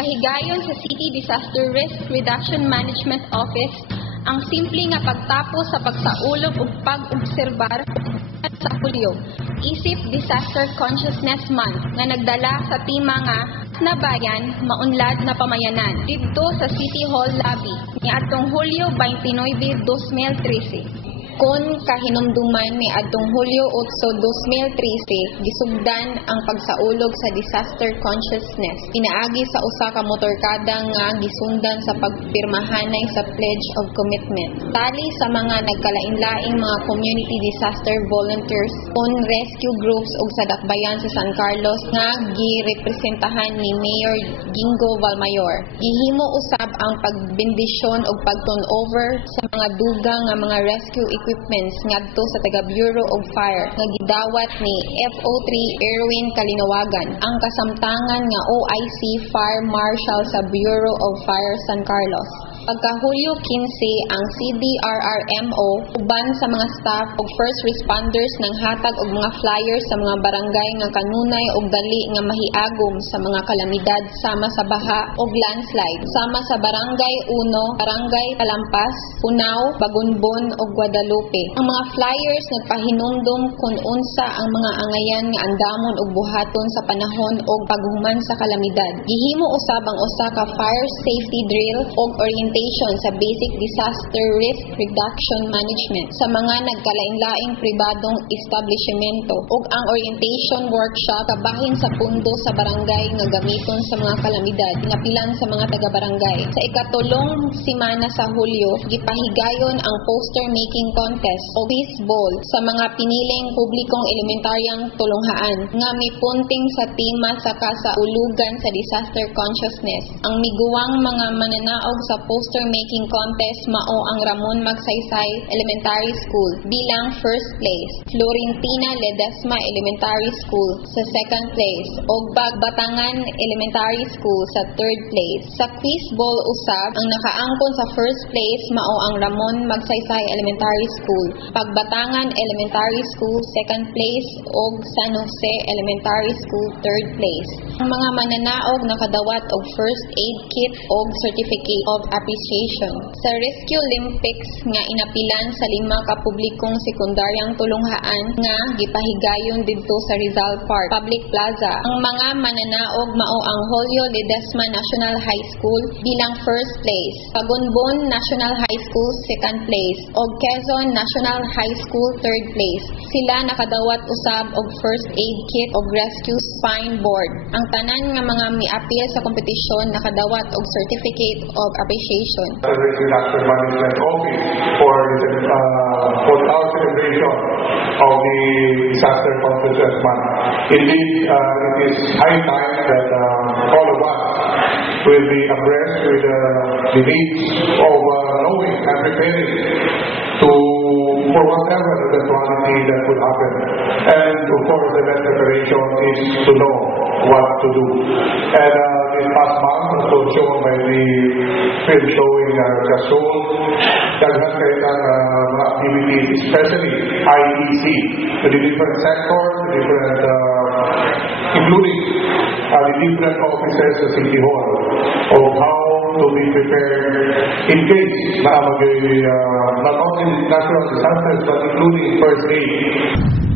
Gipahigayon sa City Disaster Risk Reduction Management Office ang simple nga pagtapos sa pagsaulog ug pag-obserbar sa Hulyo, isip Disaster Consciousness Month nga nagdala sa tema nga na bayan, maunlad na pamayanan didto sa City Hall lobby niadtong Hulyo 29, 2013. Kon kahinumduman ni adtong Hulyo 8, 2013, gisugdan ang pagsaulog sa disaster consciousness. Pinaagi sa usa ka motorkada nga gisundan sa pagpirmahanay sa Pledge of Commitment. Tali sa mga nagkalain-laing mga community disaster volunteers, on rescue groups ug sa dakbayan sa San Carlos nga girepresentahan ni Mayor Gingo Valmayor. Gihimo usab ang pagbendisyon ug pag-turnover sa mga dugang nga mga rescue equipments ngadto sa taga Bureau of Fire nga gidawat ni FO3 Erwin Kalinawagan, ang kasamtangan nga OIC Fire Marshal sa Bureau of Fire San Carlos. Pagka-Hulyo 15, ang CDRRMO uban sa mga staff ug first responders nang hatag og mga flyers sa mga barangay nga kanunay og dali nga mahiagom sa mga kalamidad sama sa baha ug landslide sama sa Barangay 1, Barangay Talampas, Punao, Bagunbon ug Guadalupe. Ang mga flyers nagpahinumdum kung unsa ang mga angayan nga andamon ug buhaton sa panahon ug paghuman sa kalamidad. Gihimo usab ang usa ka fire safety drill ug orientation sa basic disaster risk reduction management sa mga nagkalain-laing pribadong establishmento ug ang orientation workshop kabahin sa pundo sa barangay nga gamiton sa mga kalamidad napilan sa mga taga-barangay. Sa ikatulong simana sa Hulyo, gipahigayon ang poster making contest o quiz ball sa mga piniling publikong elementaryang tulunghaan nga may punting sa tema sa kasaulugan sa disaster consciousness. Ang miguwang mga mananaog sa poster making contest mao ang Ramon Magsaysay Elementary School bilang first place, Florentina Ledesma Elementary School sa second place ug Bagbatangan Elementary School sa third place. Sa quiz ball usab ang nakaangkon sa first place mao ang Ramon Magsaysay Elementary School, Pagbatangan Elementary School second place ug San Jose Elementary School third place. Ang mga mananaog nakadawat og first aid kit ug certificate of appreciation. Sa Rescue Olympics nga inapilan sa 5 ka publikong sekundaryang tulunghaan nga gipahigayon didto sa Rizal Park Public Plaza. Ang mga mananaog mao ang Julio Ledesma National High School bilang first place, Pagunbon National High School second place ug Quezon National High School third place. Sila nakadawat usab og first aid kit ug rescue spine board. Ang tanan nga mga miapil sa kompetisyon nakadawat og certificate of appreciation. Disaster Management Office for our celebration of the Disaster Consciousness Month. Indeed, it is high time that all of us will be abreast with the needs of knowing and preparing for whatever eventuality that could happen. And of course, the best preparation is to know what to do. And this past month, as was shown by the film showing just sold, daghan kayo ng activity, especially IEC, to the different sectors, including the different offices sa City Hall, of how to be prepared in case na not only natural disasters but including first aid.